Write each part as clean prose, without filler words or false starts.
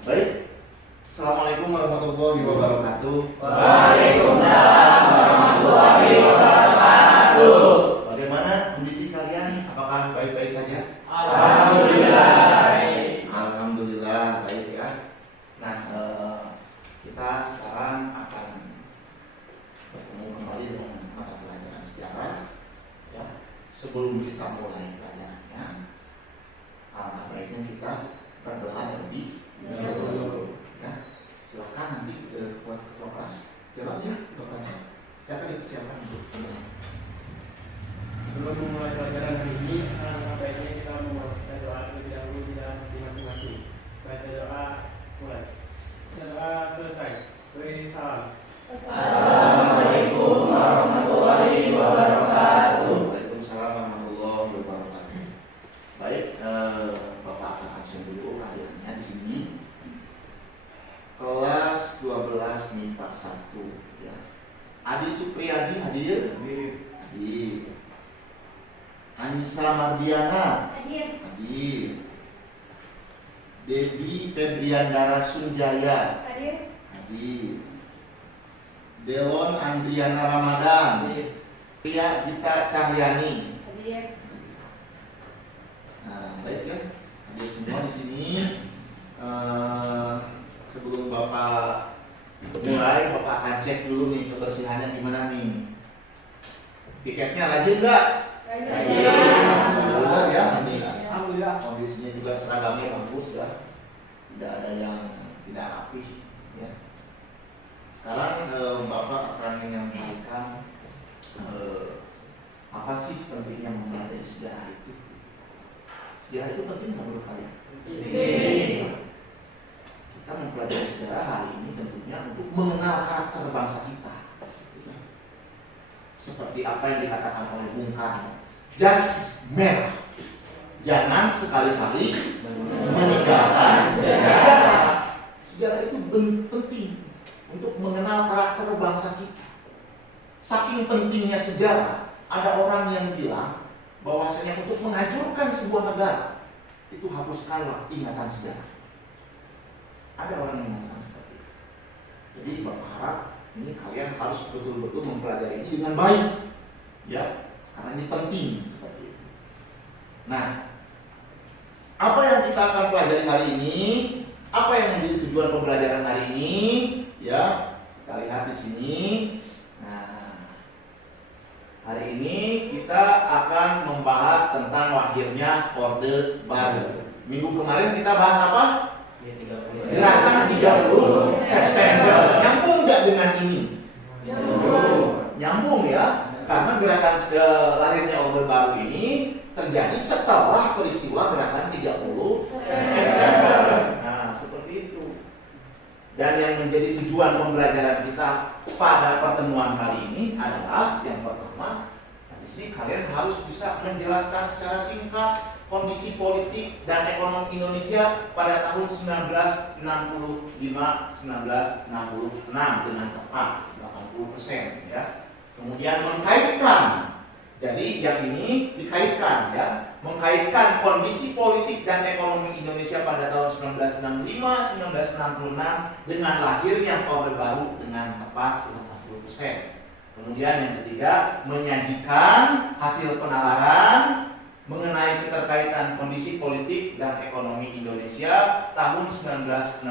Baik. Assalamualaikum warahmatullahi wabarakatuh. Waalaikumsalam warahmatullahi wabarakatuh. Bagaimana kondisi kalian? Apakah baik-baik saja? Alhamdulillah baik. Alhamdulillah baik ya. Nah, kita sekarang akan bertemu kembali dengan mata pelajaran sejarah. Ya. Sebelum kita mulai pelajarannya, alangkah baiknya kita berdoa terlebih dahulu. Ya. Silakan nanti buat ketua kelas. Jalan ya, ketua kelas. Silakan dipersiapkan untuk Sebelum memulai pelajaran hari ini, alangkah baiknya kita membaca doa terlebih dahulu di dalam hati masing-masing. Baca doa mulai. Doa selesai. Beri salam. Assalamualaikum warahmatullahi wabarakatuh. Waalaikumsalam warahmatullahi wabarakatuh. Baik, Bapak akan absen dulu kaliannya di sini. Kelas 12 MIPA 1 ya. Adi Supriyadi hadir? Hadir. Anissa Mardiana? Hadir. Devi Febriandara Sunjaya? Hadir. Delon Andriana Ramadan? Pria Gita Cahyani? Nah, baik ya. Hadir semua di sini. Sebelum Bapak mulai, Bapak akan cek dulu nih kebersihannya gimana nih. Tiketnya rajin nggak? Alhamdulillah ya. Ini alhamdulillah kondisinya juga seragamnya bagus ya. Tidak ada yang tidak rapih ya. Sekarang Bapak akan menyampaikan apa sih pentingnya mempelajari sejarah itu? Sejarah itu penting nggak menurut kalian? Kita mempelajari sejarah hari ini tentunya untuk mengenal karakter bangsa kita. Seperti apa yang dikatakan oleh Bung Karno, jas merah, jangan sekali-kali meninggalkan sejarah. Sejarah itu penting untuk mengenal karakter bangsa kita. Saking pentingnya sejarah, ada orang yang bilang bahwasanya untuk menghancurkan sebuah negara itu hapuskanlah ingatan sejarah. Ada orang yang mengatakan seperti itu. Jadi Bapak harap ini kalian harus betul-betul mempelajari ini dengan baik, ya, karena ini penting seperti itu. Nah, apa yang kita akan pelajari hari ini? Apa yang menjadi tujuan pembelajaran hari ini? Ya, kita lihat di sini. Nah, hari ini kita akan membahas tentang lahirnya Orde Baru. Minggu kemarin kita bahas apa? Gerakan 30 September. Nyambung nggak dengan ini? Nyambung ya. Karena gerakan lahirnya Orde Baru ini terjadi setelah peristiwa gerakan 30 September. Nah, seperti itu. Dan yang menjadi tujuan pembelajaran kita pada pertemuan kali ini adalah yang pertama, di sini kalian harus bisa menjelaskan secara singkat kondisi politik dan ekonomi Indonesia pada tahun 1965-1966 dengan tepat 80% ya. Kemudian mengkaitkan, jadi yang ini dikaitkan ya, mengkaitkan kondisi politik dan ekonomi Indonesia pada tahun 1965-1966 dengan lahirnya Orde Baru dengan tepat 80%. Kemudian yang ketiga, menyajikan hasil penalaran mengenai keterkaitan kondisi politik dan ekonomi Indonesia tahun 1965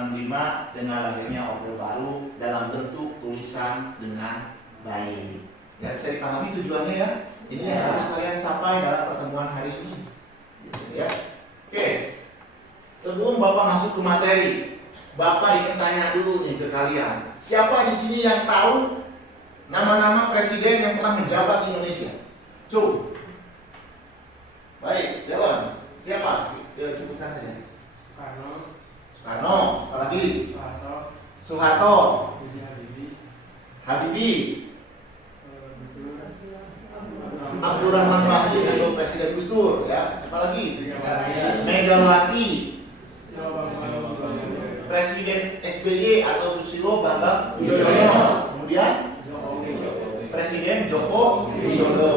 dengan lahirnya Orde Baru dalam bentuk tulisan dengan baik. Ya, bisa dipahami tujuannya ya. Ini yang harus kalian capai dalam pertemuan hari ini. Gitu ya. Oke. Sebelum Bapak masuk ke materi, Bapak ingin tanya dulu nih ke kalian. Siapa di sini yang tahu nama-nama presiden yang pernah menjabat di Indonesia? Coba. Baik, Delon. Siapa? Sebutkan saja. Soekarno. Apalagi? Soeharto. Habibie. Abdurrahman Wahid atau Presiden Gus Dur, ya. Siapa lagi? Megawati. Presiden SBY atau Susilo Bambang Yudhoyono. Kemudian Presiden Joko Widodo.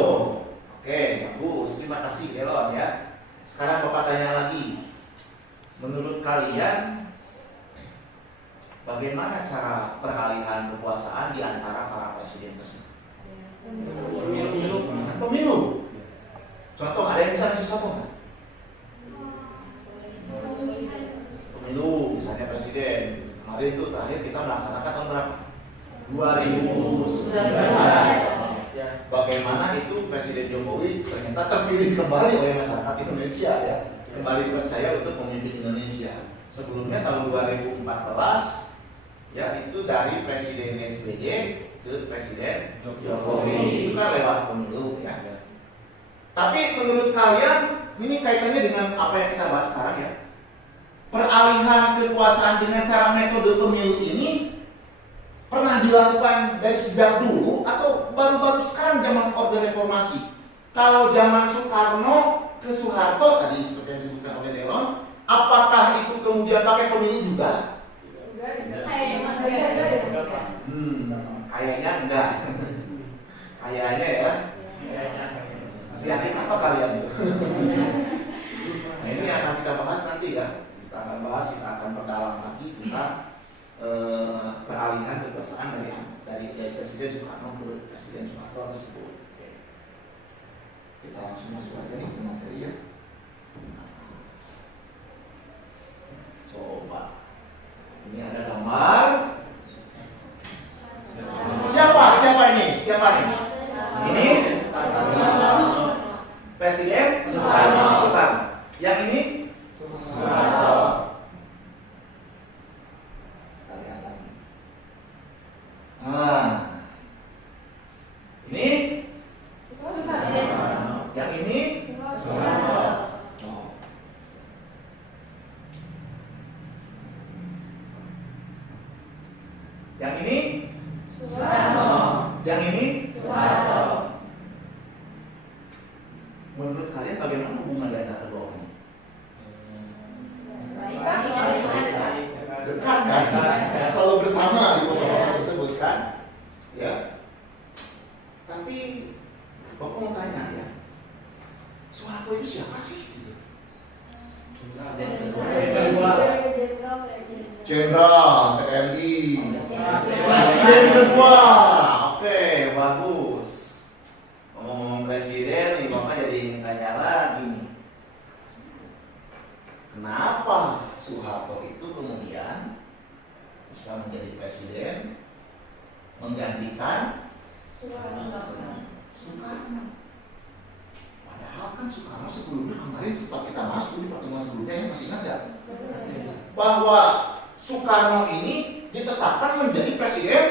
Oke, bagus. Terima kasih, Delon ya. Sekarang Bapak tanya lagi. Menurut kalian bagaimana cara peralihan kekuasaan di antara para presiden tersebut? Dengan pemilu. Contoh, ada yang bisa kasih contoh nggak? Pemilu, misalnya presiden. Kemarin itu terakhir kita melaksanakan tahun berapa? 2019. Bagaimana itu Presiden Jokowi ternyata terpilih kembali oleh masyarakat Indonesia ya, kembali dipercaya untuk memimpin Indonesia. Sebelumnya tahun 2014 ya itu dari Presiden SBY ke Presiden Jokowi, itu kan lewat pemilu ya. Tapi menurut kalian ini kaitannya dengan apa yang kita bahas sekarang ya? Peralihan kekuasaan dengan cara metode pemilu ini pernah dilakukan dari sejak dulu atau baru-baru sekarang zaman Orde Reformasi? Kalau zaman Soekarno ke Soeharto tadi seperti yang disebutkan oleh Delon, apakah itu kemudian pakai pemilu juga? Kayaknya enggak. Kayaknya ya. Masih yakin apa kalian? Nah ini akan kita bahas nanti ya. Kita akan perdalam lagi tentang peralihan kekuasaan dari Presiden Soekarno ke Presiden Soeharto tersebut. Oke. Kita langsung masuk aja nih ke materi ya. Coba. Ini ada gambar. Siapa ini? Ini Presiden Soekarno. Yang ini Soeharto. Nah, ini yang ini yang ini yang ini menurut kalian bagaimana hubungan dari antara kedua orang ini? Dekat kan? Selalu bersama di foto-foto tersebut kan? Ya. Tapi Bapak mau tanya ya, Soeharto itu siapa sih? Jenderal TNI, Presiden kedua. Oke, bagus. Ngomong presiden, nih Bapak jadi ingin tanya lagi nih. Kenapa Soeharto itu kemudian bisa menjadi presiden menggantikan Soekarno? Padahal kan Soekarno sebelumnya kemarin sempat kita bahas di pertemuan sebelumnya, yang masih ingat nggak? Bahwa Soekarno ini ditetapkan menjadi presiden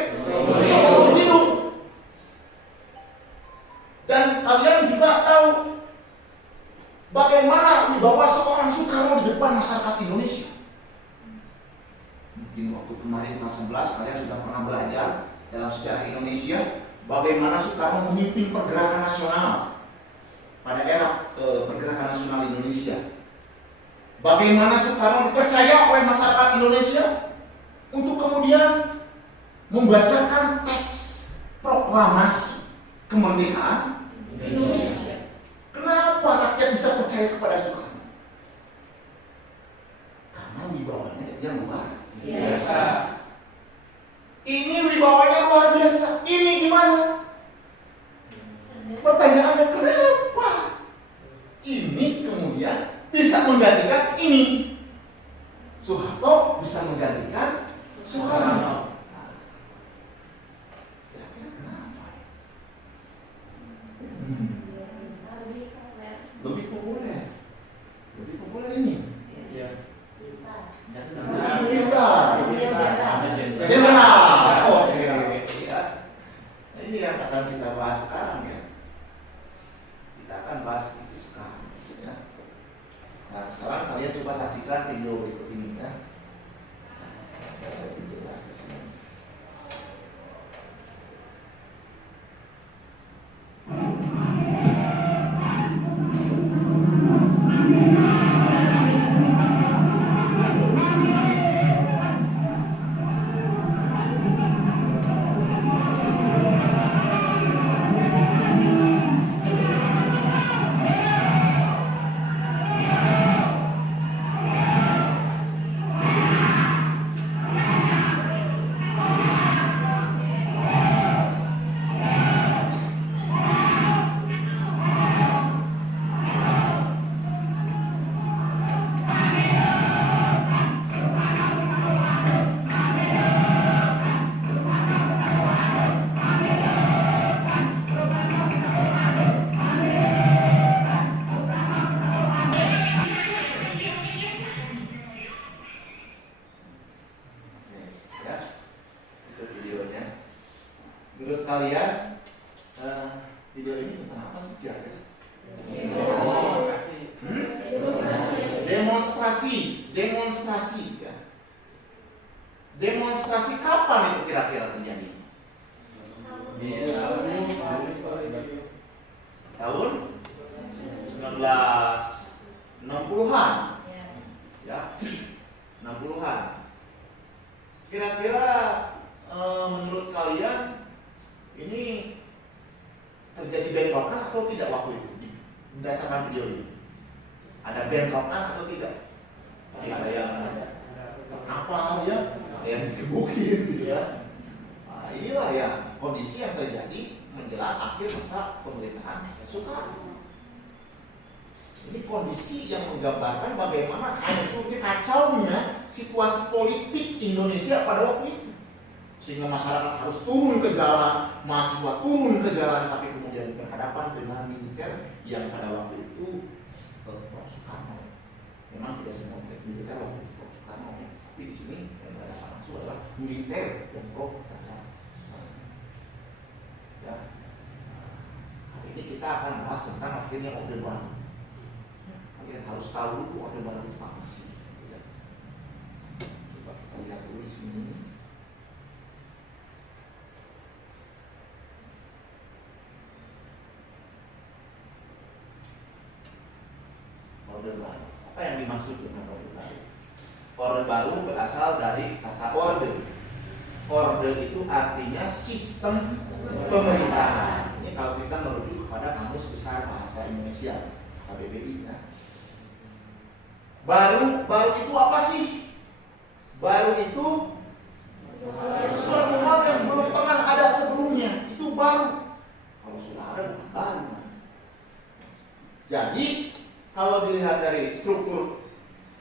seumur hidup. Dan kalian juga tahu bagaimana wibawa seorang Soekarno di depan masyarakat Indonesia. Mungkin waktu kemarin kelas 11 kalian sudah pernah belajar dalam sejarah Indonesia bagaimana Soekarno memimpin pergerakan nasional pada era pergerakan nasional Indonesia. Bagaimana Soekarno dipercaya oleh masyarakat Indonesia untuk kemudian membacakan teks proklamasi kemerdekaan Indonesia. Kenapa rakyat bisa percaya kepada Soekarno? Karena wibawanya yang luar biasa. Ini wibawanya luar biasa. Ini gimana? Pertanyaannya kenapa? Ini kemudian bisa menggantikan ini. Soeharto bisa menggantikan Soekarno. Kira-kira kenapa ya? Lebih populer ini. Jenderal. Oke. Ya. Ini yang akan kita bahas sekarang ya. Kita akan bahas itu sekarang ya. Nah, sekarang kalian coba saksikan video berikut ini ya. Lebih jelas ke sini. demonstrasi ya. Demonstrasi kapan itu kira-kira terjadi? Tahun 1960-an ya, 60-an. Kira-kira menurut kalian ini terjadi bentrokan atau tidak waktu itu berdasarkan video ini? Ada bentrokan atau tidak? Tadi ada yang apa ya, ada yang digebukin gitu ya. Nah, inilah ya kondisi yang terjadi menjelang akhir masa pemerintahan Soekarno. Ini kondisi yang menggambarkan bagaimana hancurnya, kacaunya situasi politik Indonesia pada waktu itu. Sehingga masyarakat harus turun ke jalan, mahasiswa turun ke jalan, tapi kemudian berhadapan dengan militer yang pada waktu itu pro Soekarno. Memang tidak semua militer waktu itu pro Soekarno ya, tapi di sini yang berhadapan langsung adalah militer yang pro Soekarno. Ya. Hari ini kita akan bahas tentang akhirnya Orde Baru. Kalian harus tahu dulu Orde Baru itu apa sih. Ya. Coba kita lihat dulu di sini. Orde Baru. Apa yang dimaksud dengan Orde Baru? Orde Baru berasal dari kata orde. Orde itu artinya sistem pemerintahan. Ini kalau kita merujuk kepada Kamus Besar Bahasa Indonesia KBBI ya. Baru itu apa sih? Baru itu suatu hal yang belum pernah ada sebelumnya. Itu baru. Kalau sudah ada bukan baru. Jadi kalau dilihat dari struktur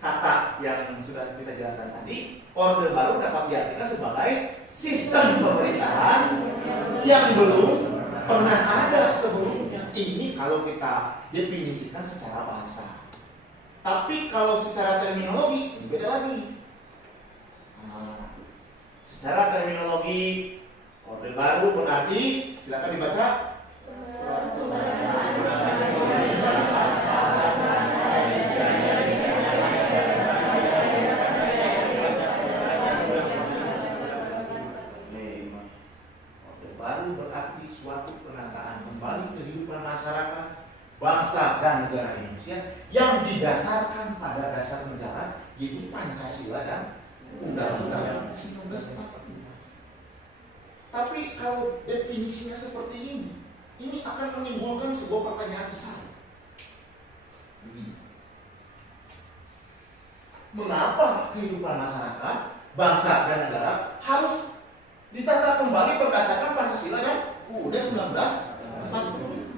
kata yang sudah kita jelaskan tadi, Orde Baru dapat diartikan sebagai sistem pemerintahan yang belum pernah ada sebelumnya. Ini kalau kita definisikan secara bahasa. Tapi kalau secara terminologi beda lagi. Nah, secara terminologi Orde Baru berarti, silakan dibaca. Baru berarti suatu penataan kembali kehidupan masyarakat, bangsa dan negara Indonesia yang didasarkan pada dasar negara, yaitu Pancasila dan Undang-Undang 1945. Tapi kalau definisinya seperti ini akan menimbulkan sebuah pertanyaan besar. Mengapa kehidupan masyarakat, bangsa dan negara harus ditata kembali berdasarkan Pancasila dan UUD 1945?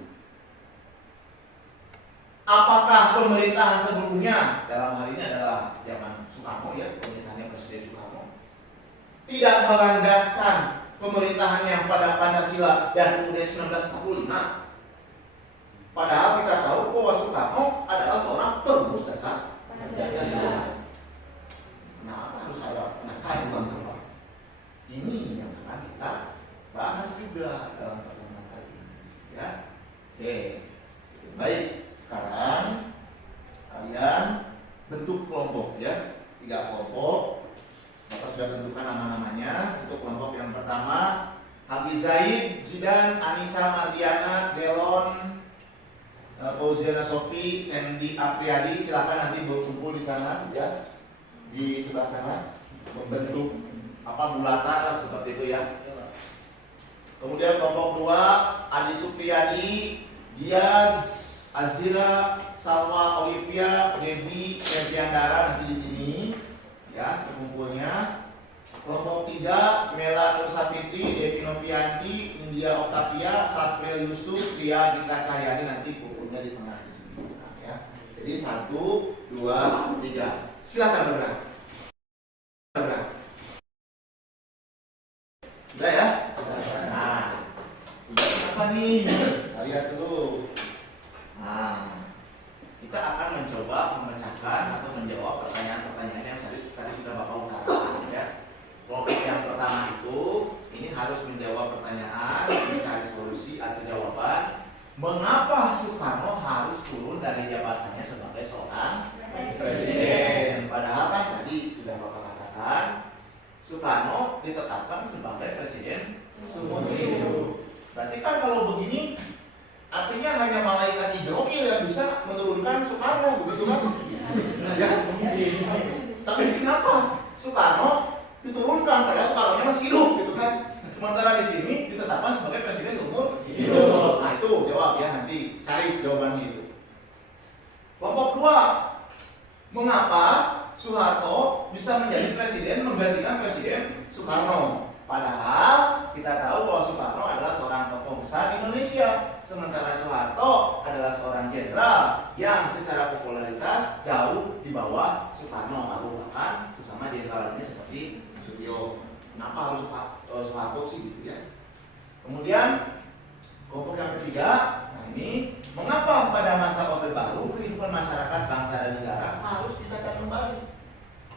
Apakah pemerintahan sebelumnya, dalam hal ini adalah zaman Soekarno ya, pemerintahannya Presiden Soekarno, tidak melandaskan pemerintahannya pada Pancasila dan UUD 1945? Padahal kita tahu bahwa Soekarno adalah seorang perumus dasar Pancasila. Kenapa harus ada penekanan terbaik? Ini yang akan kita bahas juga dalam pertemuan kali ini ya. Oke, baik. Sekarang kalian bentuk kelompok ya, 3 kelompok. Bapak sudah tentukan nama-namanya. Untuk kelompok yang pertama, Habib Zaid, Zidan, Anissa Mardiana, Delon, Fauziana Sofi, Sandy Apriyadi. Silakan nanti berkumpul di sana ya, di sebelah sana, membentuk bulatan seperti itu ya. Kemudian kelompok 2, Adi Supriyadi, Diaz, Azira, Salwa, Olivia, Debbie, Ferdiandara nanti di sini ya berkumpulnya. Kelompok 3, Mela Nursafitri, Devi Novianti, India Octavia, Sapril Yusuf, Ria Gita Cahyani nanti kumpulnya di tengah di sini ya. Jadi 1, 2, 3. Silakan bergerak. Udah ya? Nah, apa nih? Kita lihat dulu. Nah, kita akan mencoba memecahkan atau menjawab pertanyaan-pertanyaan yang tadi sudah Bapak utarakan ya. Kelompok yang pertama itu ini harus menjawab pertanyaan, mencari solusi atau jawaban. Mengapa Soekarno harus turun dari jabatannya sebagai seorang presiden? bikin apa? Soekarno diturunkan, padahal Soekarno-nya masih hidup gitu kan. Sementara di sini ditetapkan sebagai presiden seumur hidup. Nah itu jawab ya, nanti cari jawabannya itu. Kelompok 2, mengapa Soeharto bisa menjadi presiden menggantikan Presiden Soekarno? Padahal kita tahu bahwa Soekarno adalah seorang tokoh besar di Indonesia, sementara Soeharto adalah seorang jenderal yang secara popularitas jauh di bawah Soekarno, lalu bahkan sesama jenderal ini seperti Nasution. Kenapa harus Soeharto sih gitu ya? Kemudian kelompok yang ketiga, nah ini, mengapa pada masa Orde Baru kehidupan masyarakat bangsa dan negara harus ditata kembali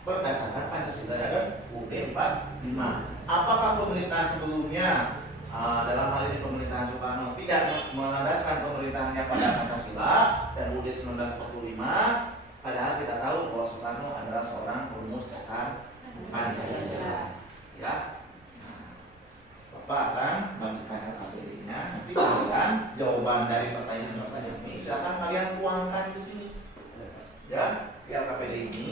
berdasarkan Pancasila dan UUD 45? Apakah pemerintahan sebelumnya, dalam hal ini pemerintahan Soekarno, tidak melandaskan pemerintahannya pada Pancasila dan UUD 1945? Padahal kita tahu bahwa Soekarno adalah seorang perumus dasar Pancasila. Ya, Bapak akan bagikan LKPD-nya. Nanti kalian jawaban dari pertanyaan-pertanyaan ini silakan kalian tuangkan di sini. Ya, di LKPD ini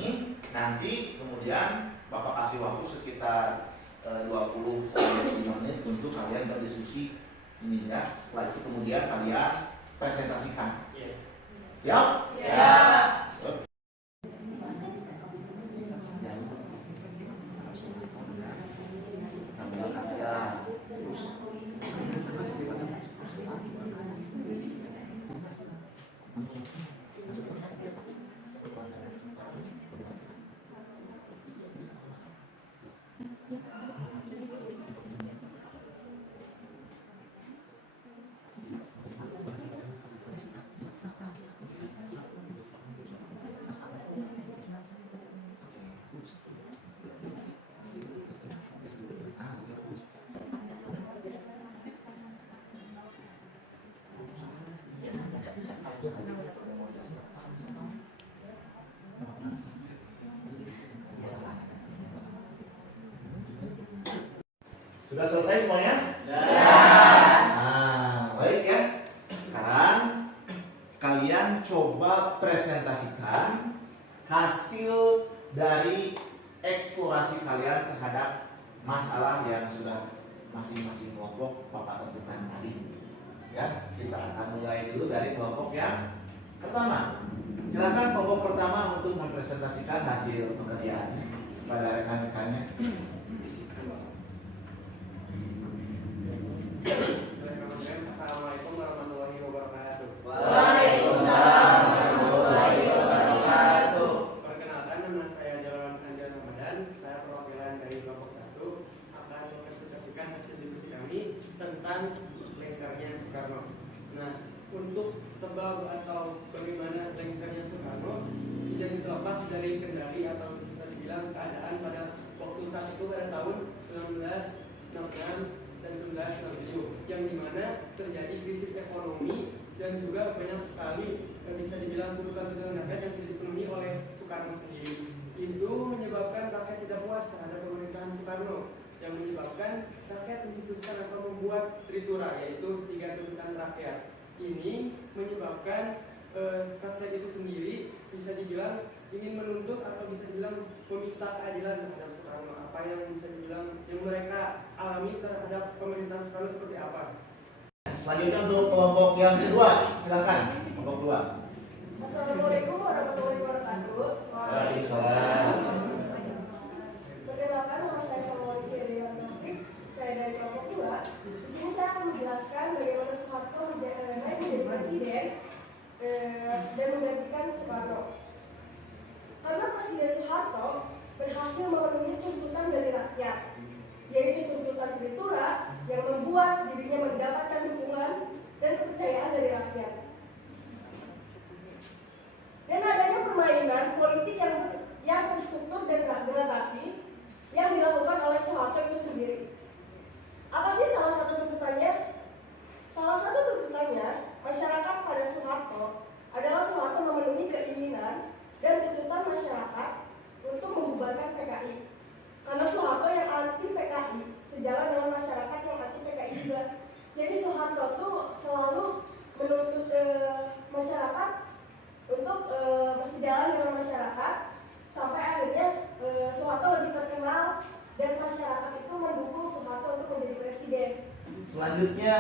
nanti kemudian Bapak kasih waktu sekitar 20 sampai 25 menit untuk kalian berdiskusi ini ya. Setelah itu kemudian kalian presentasikan. Siap? Siap. Sudah selesai semuanya? Nah, baik ya. Sekarang kalian coba presentasikan hasil dari eksplorasi kalian terhadap masalah yang sudah masing-masing kelompok Bapak tentukan tadi. Ya, kita akan mulai dulu dari kelompok yang pertama. Silakan kelompok pertama untuk mempresentasikan hasil pekerjaan pada rekan-rekannya. Assalamualaikum warahmatullahi wabarakatuh. Waalaikumsalam warahmatullahi wabarakatuh. Perkenalkan, nama saya Jalal Anjar Ramadan. Saya perwakilan dari kelompok 1 akan mempresentasikan hasil diskusi kami tentang lengsernya Soekarno. Nah, untuk sebab atau bagaimana lengsernya Soekarno tidak terlepas dari kendali atau bisa dibilang keadaan pada waktu saat itu pada tahun 1966 dan 1967, yang dimana terjadi krisis ekonomi dan juga banyak sekali bisa dibilang tuntutan-tuntutan rakyat yang tidak dipenuhi oleh Soekarno sendiri. Itu menyebabkan rakyat tidak puas terhadap pemerintahan Soekarno, yang menyebabkan rakyat mencetuskan atau membuat tritura, yaitu 3 tuntutan rakyat. Ini menyebabkan rakyat itu sendiri bisa dibilang ingin menuntut atau bisa dibilang meminta keadilan terhadap Soekarno. Apa yang bisa dibilang yang mereka alami terhadap pemerintahan Soekarno seperti apa? Selanjutnya untuk kelompok yang kedua, silakan kelompok 2. Assalamualaikum warahmatullahi wabarakatuh. Waalaikumsalam. Perkenalkan, nama saya Salawati Firian Taufik. Saya dari kelompok 2. Di sini saya akan menjelaskan bagaimana Soeharto menjadi presiden dan menggantikan Soekarno. Karena Presiden Soeharto berhasil memenuhi tuntutan dari rakyat, yaitu tuntutan tritura yang membuat dirinya mendapatkan dukungan dan kepercayaan dari rakyat. Dan adanya permainan politik yang terstruktur dan dengan rapi yang dilakukan oleh Soeharto itu sendiri. Apa sih salah satu tuntutannya? Salah satu tuntutannya, masyarakat pada Soeharto adalah Soeharto memenuhi keinginan dan tuntutan masyarakat untuk membubarkan PKI. Karena Soeharto yang anti PKI sejalan dengan masyarakat yang anti PKI juga. Jadi Soeharto tuh selalu menuntut masyarakat untuk bersejalan dengan masyarakat sampai akhirnya Selanjutnya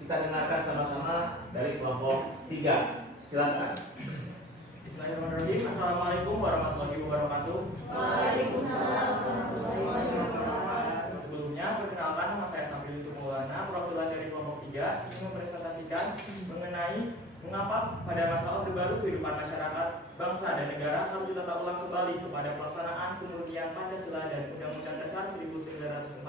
kita dengarkan sama-sama dari kelompok 3. Silakan. Bismillahirrahmanirrahim. Assalamualaikum warahmatullahi wabarakatuh. Waalaikumsalam warahmatullahi wabarakatuh. Sebelumnya, perkenalkan, nama saya Sambil Yusuf Maulana, perwakilan dari kelompok 3, ingin mempresentasikan mengenai mengapa pada masa Orde Baru kehidupan masyarakat, bangsa dan negara harus ditata ulang kembali kepada pelaksanaan kemurnian Pancasila dan Undang-Undang Dasar 1945.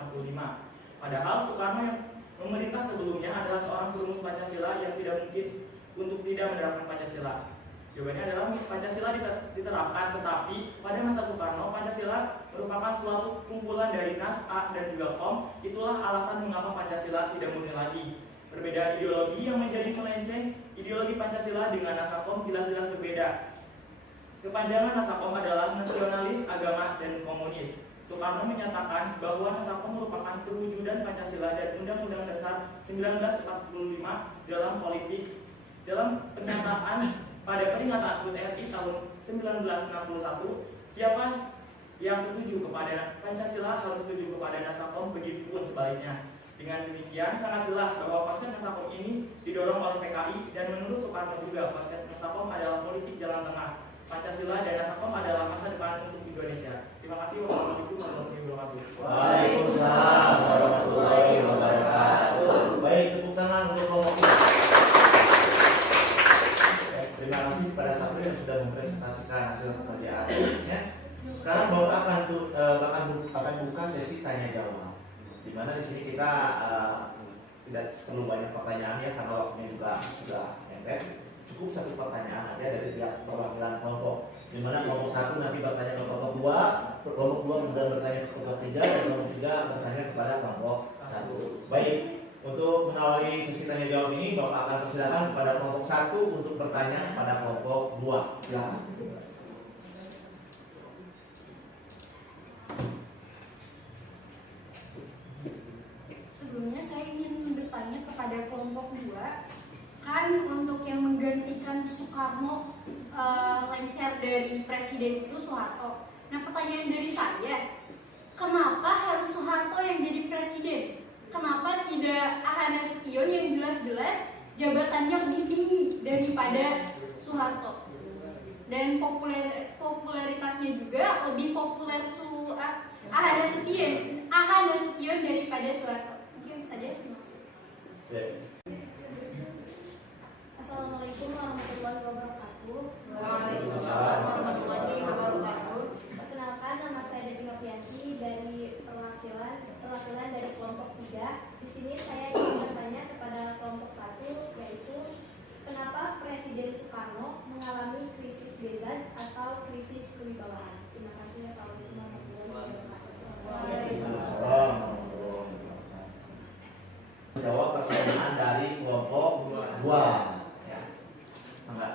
Padahal Soekarno yang memerintah sebelumnya adalah seorang perumus Pancasila yang tidak mungkin untuk tidak menerapkan Pancasila. Jawabannya adalah Pancasila diterapkan, tetapi pada masa Soekarno Pancasila merupakan suatu kumpulan dari nas, a, dan juga kom. Itulah alasan mengapa Pancasila tidak murni lagi. Perbedaan ideologi yang menjadi melenceng ideologi Pancasila dengan Nasakom jelas-jelas berbeda. Kepanjangan Nasakom adalah nasionalis, agama, dan komunis. Soekarno menyatakan bahwa Nasakom merupakan perwujudan Pancasila dan Undang-Undang Dasar 1945 dalam politik. Dalam pernyataan pada peringatan HUT RI tahun 1961, siapa yang setuju kepada Pancasila harus setuju kepada Nasakom, begitu pun sebaliknya. Dengan demikian sangat jelas bahwa konsep Nasakom ini didorong oleh PKI, dan menurut Soekarno juga konsep Nasakom adalah politik jalan tengah. Pancasila dan Nasakom adalah masa depan untuk Indonesia. Terima kasih. Wassalamualaikum warahmatullahi wabarakatuh. Waalaikumsalam warahmatullahi wabarakatuh. Baik, tepuk tangan untuk kelompok 3. Terima kasih kepada Sapri yang sudah mempresentasikan hasil pekerjaannya. Sekarang Bapak akan buka sesi tanya jawab. Di mana di sini kita tidak perlu banyak pertanyaan ya, karena waktunya juga sudah mepet. Cukup satu pertanyaan aja dari pihak perwakilan kelompok. Di mana kelompok 1 nanti bertanya ke kelompok 2, kelompok 2 kemudian bertanya ke kelompok 3, dan kelompok 3 bertanya kepada kelompok 1. Baik. Untuk mengawali sesi tanya jawab ini, Bapak akan persilakan kepada kelompok 1 untuk bertanya kepada kelompok 2. Silakan. Sebelumnya saya ingin bertanya kepada kelompok 2, kan untuk yang menggantikan Soekarno lengser dari presiden itu Soeharto. Nah, pertanyaan dari saya, kenapa harus Soeharto yang jadi presiden? Kenapa tidak Ahmad Nasution yang jelas-jelas jabatannya lebih tinggi daripada Soeharto? Dan popularitasnya juga lebih populer Ahmad Nasution daripada Soeharto. Mungkin saja. Terima kasih. Assalamualaikum warahmatullahi wabarakatuh. Waalaikumsalam warahmatullahi wabarakatuh. Perkenalkan, nama saya Devi Novianti dari perwakilan dari kelompok 3. Di sini saya ingin bertanya kepada kelompok 1, yaitu kenapa Presiden Soekarno mengalami krisis Bezaz atau krisis kewibawaan. Terima kasih. Assalamualaikum warahmatullahi wabarakatuh. Waalaikumsalam. Jawab pertanyaan dari kelompok 2. Ya. Enggak.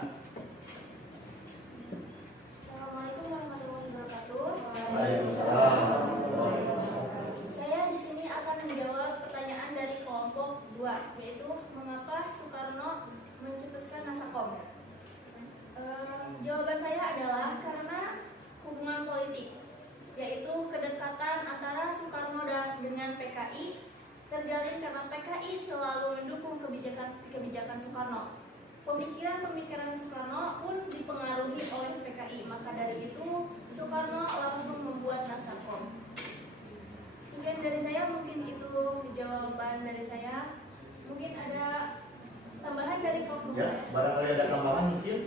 Assalamualaikum warahmatullahi wabarakatuh. Waalaikumsalam. Saya di sini akan menjawab pertanyaan dari kelompok 2, yaitu mengapa Soekarno mencetuskan Nasakom. Jawaban saya adalah karena hubungan politik, yaitu kedekatan antara Soekarno dengan PKI terjalin karena PKI selalu mendukung kebijakan Soekarno. Pemikiran Soekarno pun dipengaruhi oleh PKI, maka dari itu Soekarno langsung membuat Nasakom. Sekian dari saya, mungkin itu jawaban dari saya. Mungkin ada tambahan dari kelompok Ya, barangkali ada tambahan mungkin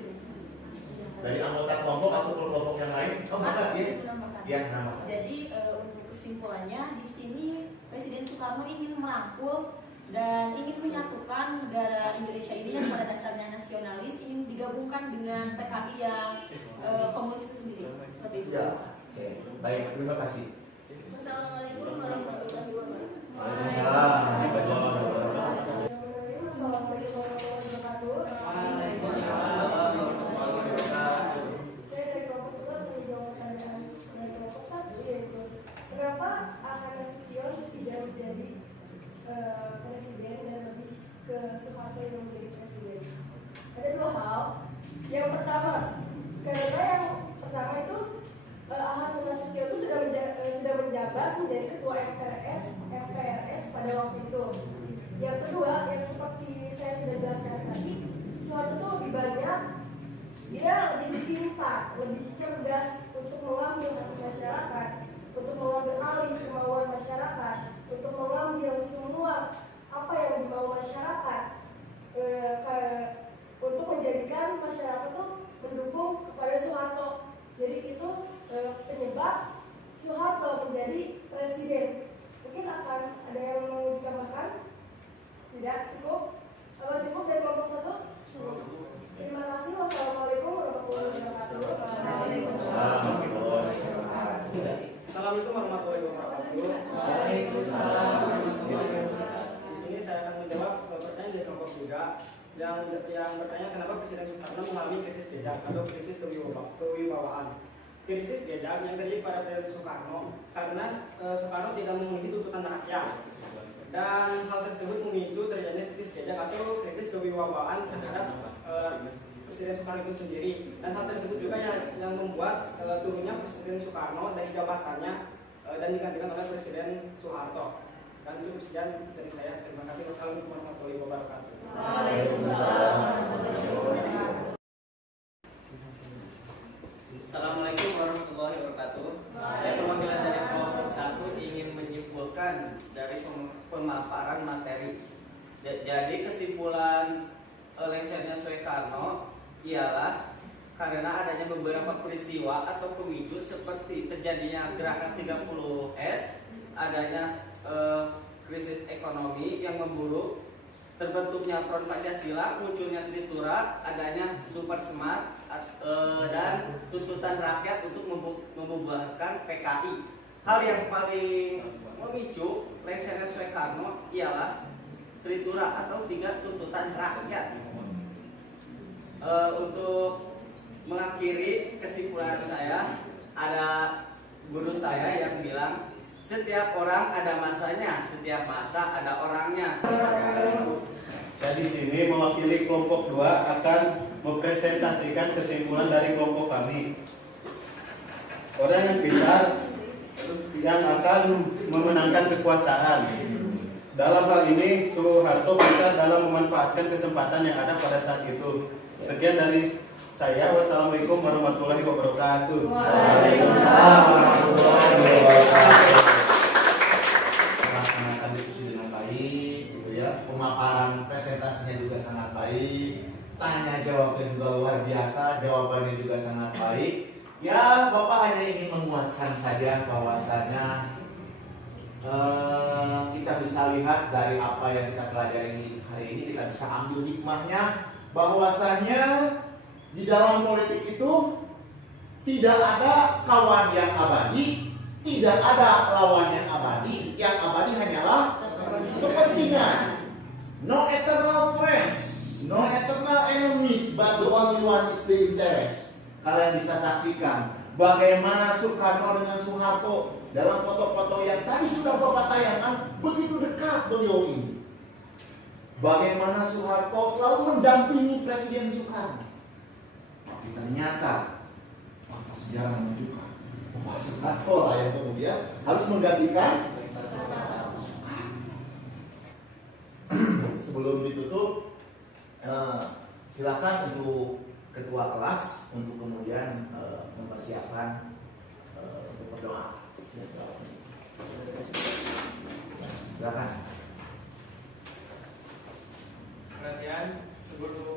dari anggota kelompok atau kelompok yang lain. Oh, enggak ya? Ya, nama. Jadi untuk kesimpulannya di sini Presiden Soekarno ingin merangkul dan ingin menyatukan negara Indonesia ini yang pada dasarnya nasionalis, ingin digabungkan dengan PKI yang komunis itu sendiri. Seperti itu. Ya, oke. Baik, terima kasih. Wassalamualaikum warahmatullahi wabarakatuh. Waalaikumsalam warahmatullahi wabarakatuh. Assalamualaikum warahmatullahi wabarakatuh. Saya dari kelompok 2 menjawab pertanyaan dari kelompok 1, yaitu kenapa Ahmad Nasution tidak menjadi presiden dan lebih ke Soeharto yang menjadi presiden. Ada dua hal. Yang pertama, karena yang pertama itu Ahmad Nasution itu sudah menjabat menjadi ketua MPRS pada waktu itu. Yang kedua, yang seperti saya sudah jelaskan tadi, Soeharto itu lebih banyak, dia lebih pintar, lebih cerdas untuk mengambil hati masyarakat, untuk mengambil alih kemauan masyarakat, untuk mengambil semua apa yang dimau masyarakat, untuk menjadikan masyarakat itu mendukung kepada Soeharto. Jadi itu penyebab Soeharto menjadi presiden. Mungkin akan ada yang mau ditambahkan? Tidak, cukup. Kalau cukup dari kelompok 1? Terima kasih. Wassalamualaikum warahmatullahi wabarakatuh. Assalamualaikum warahmatullahi wabarakatuh. Di sini saya akan menjawab pertanyaan dari kelompok 3 yang bertanya kenapa Presiden Soekarno mengalami krisis gedang atau krisis kewibawaan. Krisis gedang yang terjadi pada Presiden Soekarno karena Soekarno tidak memenuhi tuntutan rakyat, dan hal tersebut memicu terjadinya krisis gedang atau krisis kewibawaan terhadap Presiden Soekarno itu sendiri, dan hal tersebut juga yang membuat turunnya Presiden Soekarno dari jabatannya dan digantikan oleh Presiden Soeharto. Dan itu sekian dari saya. Terima kasih. Wassalamualaikum warahmatullahi wabarakatuh. Assalamualaikum warahmatullahi wabarakatuh. Saya perwakilan dari kelompok 1 ingin menyimpulkan dari pemaparan materi. Jadi kesimpulan lengsernya Soekarno ialah karena adanya beberapa peristiwa atau pemicu seperti terjadinya gerakan 30S, adanya krisis ekonomi yang memburuk, terbentuknya Front Pancasila, munculnya Tritura, adanya Super Smart, dan tuntutan rakyat untuk membubarkan PKI. Hal yang paling memicu lengsernya Soekarno ialah Tritura atau 3 tuntutan rakyat. Untuk mengakhiri kesimpulan saya, ada guru saya yang bilang setiap orang ada masanya, setiap masa ada orangnya. Saya di sini mewakili kelompok 2 akan mempresentasikan kesimpulan dari kelompok kami. Orang yang pintar yang akan memenangkan kekuasaan. Dalam hal ini Soeharto pintar dalam memanfaatkan kesempatan yang ada pada saat itu. Sekian dari saya. Wassalamualaikum warahmatullahi wabarakatuh. Waalaikumsalam warahmatullahi wabarakatuh. Melaksanakan diskusi dengan baik, gitu ya. Pemaparan presentasinya juga sangat baik. Tanya jawabnya juga luar biasa, jawabannya juga sangat baik. Ya, Bapak hanya ingin menguatkan saja bahwasannya kita bisa lihat dari apa yang kita pelajari hari ini, kita bisa ambil hikmahnya bahwasannya di dalam politik itu tidak ada kawan yang abadi, tidak ada lawan yang abadi hanyalah kepentingan. No eternal friends, no eternal enemies, but the only one is the interest. Kalian bisa saksikan bagaimana Soekarno dengan Soeharto dalam foto-foto yang tadi sudah Bapak tayangkan, begitu dekat beliau ini. Bagaimana Soeharto selalu mendampingi Presiden Soekarno. Tapi ternyata maka sejarah menunjukkan bahwa Soeharto lah yang kemudian harus menggantikan Soekarno. Sebelum ditutup, silakan untuk ketua kelas untuk kemudian mempersiapkan untuk berdoa. Silakan. Perhatian, sebelum